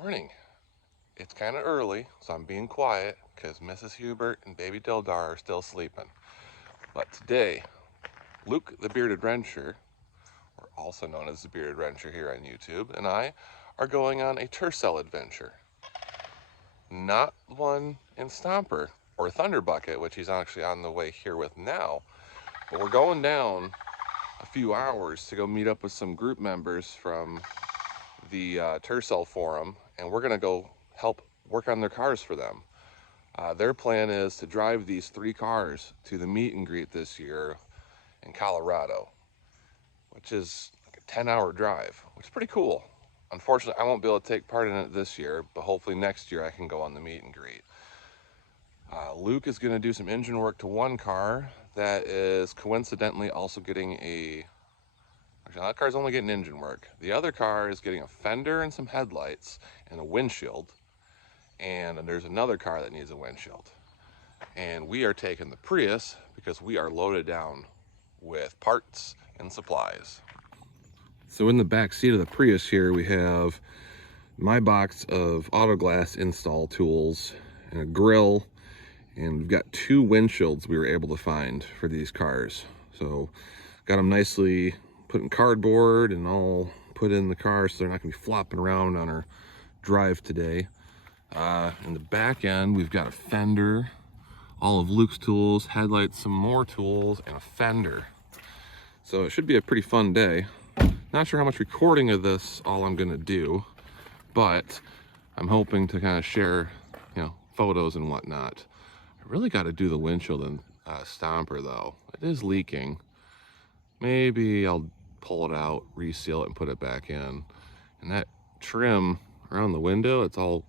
morning. It's kind of early, so I'm being quiet because Mrs. Hubert and baby Dildar are still sleeping. But today, Luke the Bearded Wrencher, or also known as the Bearded Wrencher here on YouTube, and I are going on a Tercel adventure. Not one in Stomper or Thunder Bucket, which he's actually on the way here with now, but we're going down a few hours to go meet up with some group members from the Tercel forum, and we're gonna go help work on their cars for them. Their plan is to drive these 3 cars to the meet and greet this year in Colorado, which is like a 10-hour drive, which is pretty cool. Unfortunately, I won't be able to take part in it this year, but hopefully next year I can go on the meet and greet. Luke is going to do some engine work to one car that is coincidentally also getting actually that car's only getting engine work. The other car is getting a fender and some headlights and a windshield. And there's another car that needs a windshield. And we are taking the Prius because we are loaded down with parts and supplies. So in the back seat of the Prius here, we have my box of auto glass install tools and a grill, and we've got 2 windshields we were able to find for these cars. So got them nicely put in cardboard and all put in the car so they're not gonna be flopping around on our drive today. In the back end, we've got a fender, all of Luke's tools, headlights, some more tools, and a fender. So it should be a pretty fun day. Not sure how much recording of this all I'm gonna do, but I'm hoping to kind of share, photos and whatnot. I really got to do the windshield and Stomper though. It is leaking. Maybe I'll pull it out, reseal it, and put it back in. And that trim around the window, it's all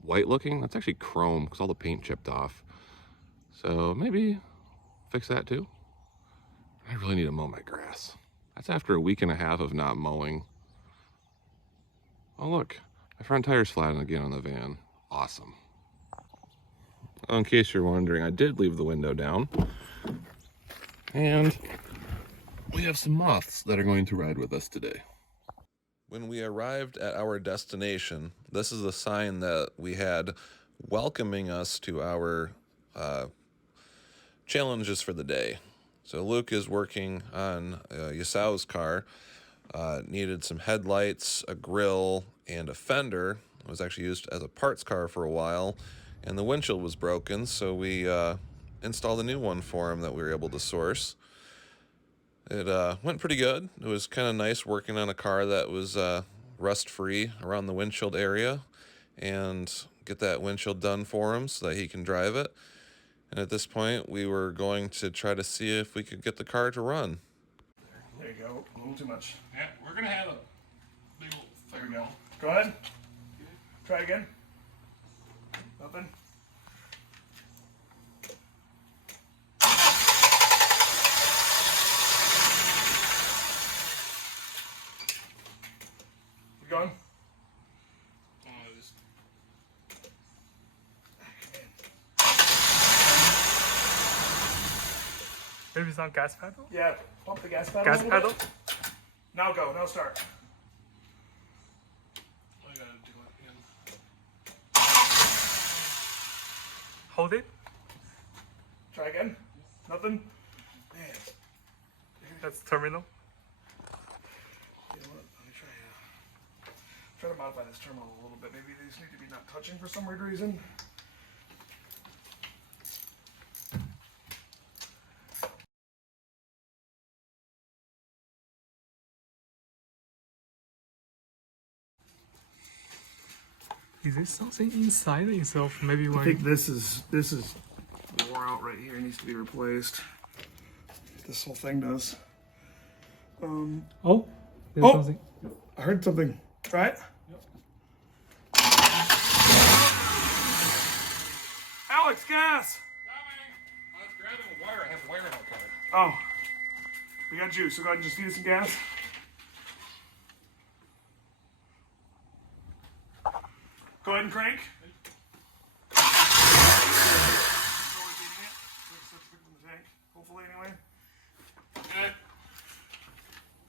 white looking. That's actually chrome because all the paint chipped off. So maybe fix that too. I really need to mow my grass. That's after a week and a half of not mowing. Oh look, my front tire's flattened again on the van. Awesome. Well, in case you're wondering, I did leave the window down. And we have some moths that are going to ride with us today. When we arrived at our destination, this is the sign that we had welcoming us to our challenges for the day. So Luke is working on Yasao's car, needed some headlights, a grill, and a fender. It was actually used as a parts car for a while, and the windshield was broken, so we installed a new one for him that we were able to source. It went pretty good. It was kind of nice working on a car that was rust-free around the windshield area and get that windshield done for him so that he can drive it. And at this point, we were going to try to see if we could get the car to run. There you go. A little too much. Yeah, we're going to have a big old There we go. Go ahead. Try again. Nothing. Keep going. Maybe it's on gas pedal? Yeah, pump the gas pedal. Gas a little pedal? bit. Now go. Now start. I gotta do it again. Hold it. Try again. Nothing. Man. That's terminal. You know what? Let me try to modify this terminal a little bit. Maybe these need to be not touching for some weird reason. Is there something inside itself? Maybe when I think this is wore out right here. It needs to be replaced. This whole thing does. Oh, there's Oh! something. I heard something. Try it. Yep. Alex, gas! Coming! I was grabbing a wire. I have a wire in my car. Oh. We got juice, so go ahead and just feed it some gas. Go ahead and crank. Hopefully, anyway. Okay.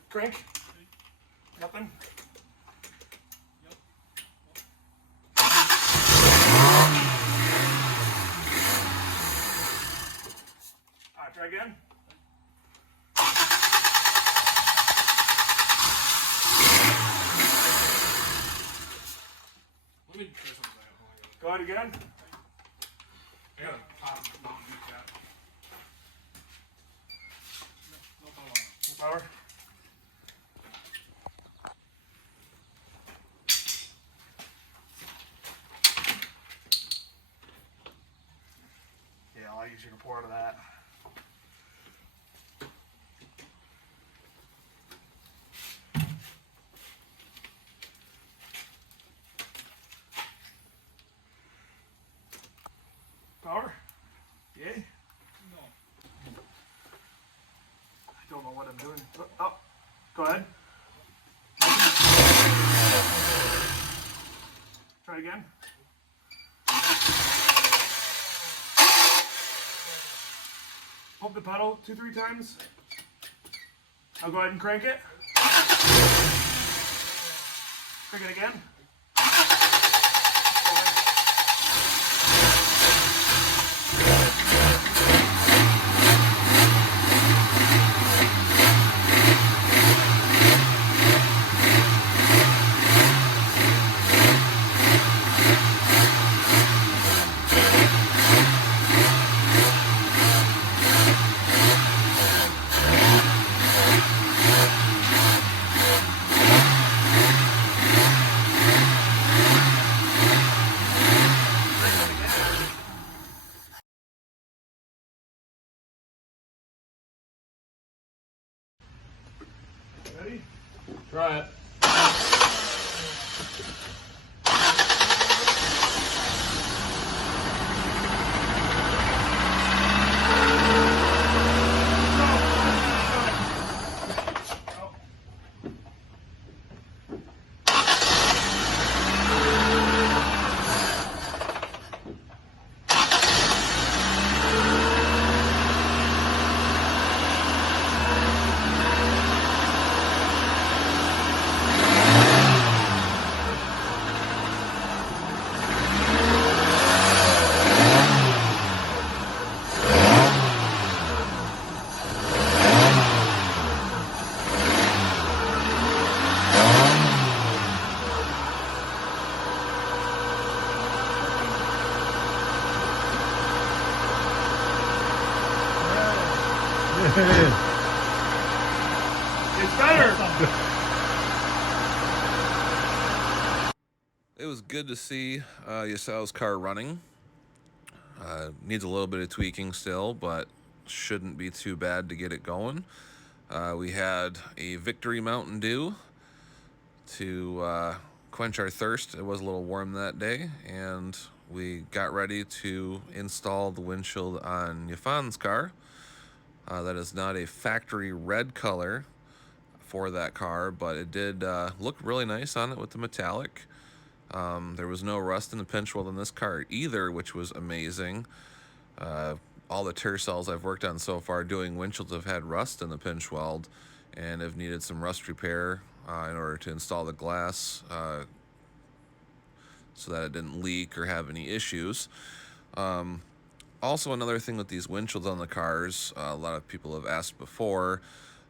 Crank. Nothing. ahead again. Yeah, Mountain Dew cap. No power. Power. Yeah, I'll use you to pour out of that. Power? Yay? No. I don't know what I'm doing. Oh, go ahead. Try again. Pump the pedal 2-3 times. I'll go ahead and crank it. Crank it again. Ready? Try it. It's better. It was good to see Yasao's car running. Needs a little bit of tweaking still, but shouldn't be too bad to get it going. We had a victory Mountain Dew to quench our thirst. It was a little warm that day, and we got ready to install the windshield on Yifans' car. That is not a factory red color for that car, but it did look really nice on it with the metallic. There was no rust in the pinch weld in this car either, which was amazing. All the Tercels I've worked on so far doing windshields have had rust in the pinch weld and have needed some rust repair in order to install the glass so that it didn't leak or have any issues. Also, another thing with these windshields on the cars, a lot of people have asked before,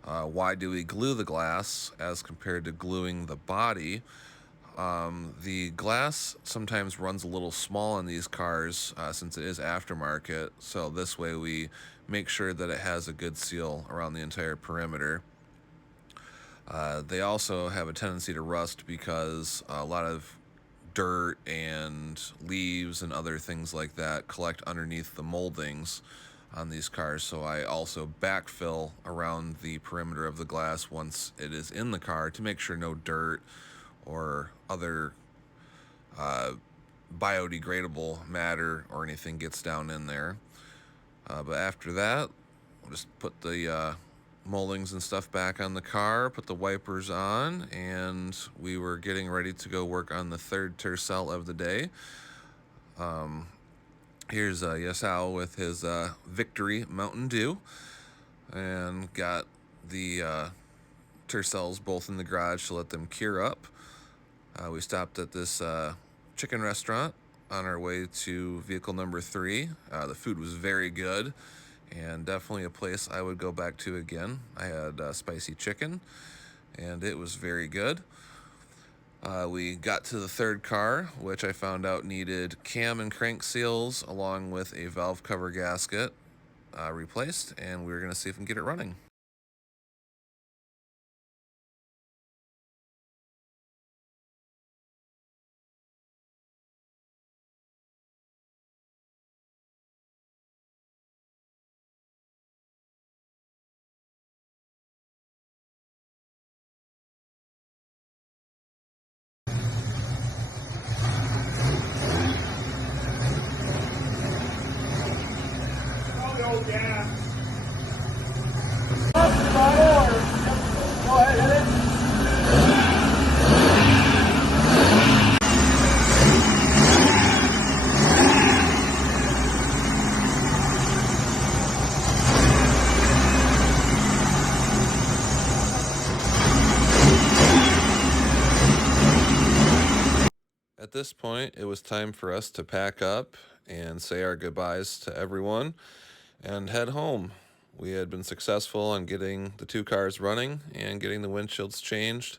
why do we glue the glass as compared to gluing the body? The glass sometimes runs a little small in these cars since it is aftermarket, so this way we make sure that it has a good seal around the entire perimeter. They also have a tendency to rust because a lot of dirt and leaves and other things like that collect underneath the moldings on these cars, so I also backfill around the perimeter of the glass once it is in the car to make sure no dirt or other biodegradable matter or anything gets down in there. But after that, we'll just put the moldings and stuff back on the car, put the wipers on, and we were getting ready to go work on the third Tercel of the day. Here's Yasuo with his victory Mountain Dew, and got the Tercels both in the garage to let them cure up. We stopped at this chicken restaurant on our way to vehicle number 3. The food was very good and definitely a place I would go back to again. I had spicy chicken and it was very good. We got to the third car, which I found out needed cam and crank seals along with a valve cover gasket replaced, and we were going to see if we can get it running. Oh, yeah. At this point, it was time for us to pack up and say our goodbyes to everyone and head home. We had been successful on getting the 2 cars running and getting the windshields changed.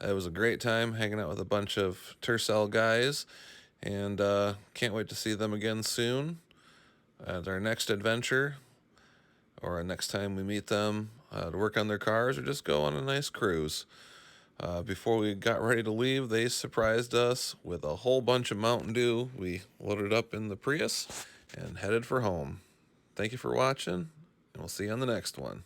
It was a great time hanging out with a bunch of Tercel guys, and can't wait to see them again soon at our next adventure, or next time we meet them to work on their cars or just go on a nice cruise. Before we got ready to leave, they surprised us with a whole bunch of Mountain Dew. We loaded up in the Prius and headed for home. Thank you for watching, and we'll see you on the next one.